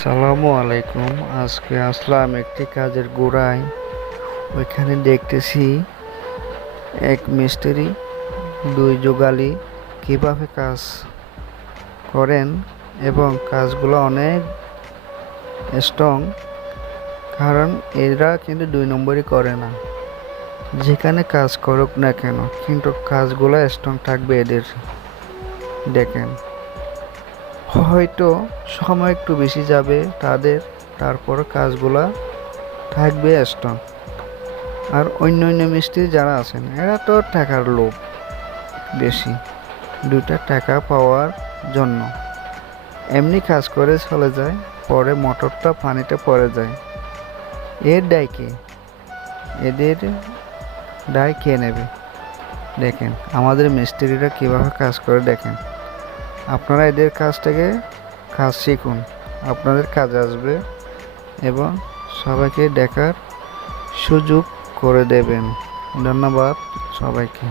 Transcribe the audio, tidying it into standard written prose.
সালামু আলাইকুম। আজকে আসলাম একটি কাজের গোড়ায়। ওইখানে দেখতেছি এক মিস্ত্রি, দুই যোগালী কিভাবে কাজ করেন এবং কাজগুলো অনেক স্ট্রং। কারণ এরা কিন্তু দুই নম্বরই করে না, যেখানে কাজ করুক না কেন কিন্তু কাজগুলো স্ট্রং থাকবে এদের। দেখেন, হয়তো সময় একটু বেশি যাবে তাদের, তারপর কাজগুলা থাকবে স্ট্রং। আর অন্য অন্য মিস্ত্রি যারা আছেন এরা তো টাকার লোভ বেশি, দুটা টাকা পাওয়ার জন্য এমনি কাজ করে চলে যায়, পরে মোটরটা পানিতে পড়ে যায়। এর দায় কে? এদের দায় কে নেবে? দেখেন আমাদের মিস্ত্রিরা কীভাবে কাজ করে, দেখেন। আপনারা এদের কাছ থেকে কাজ শিখুন, আপনাদের কাজে আসবে এবং সবাইকে দেখার সুযোগ করে দেবেন। ধন্যবাদ সবাইকে।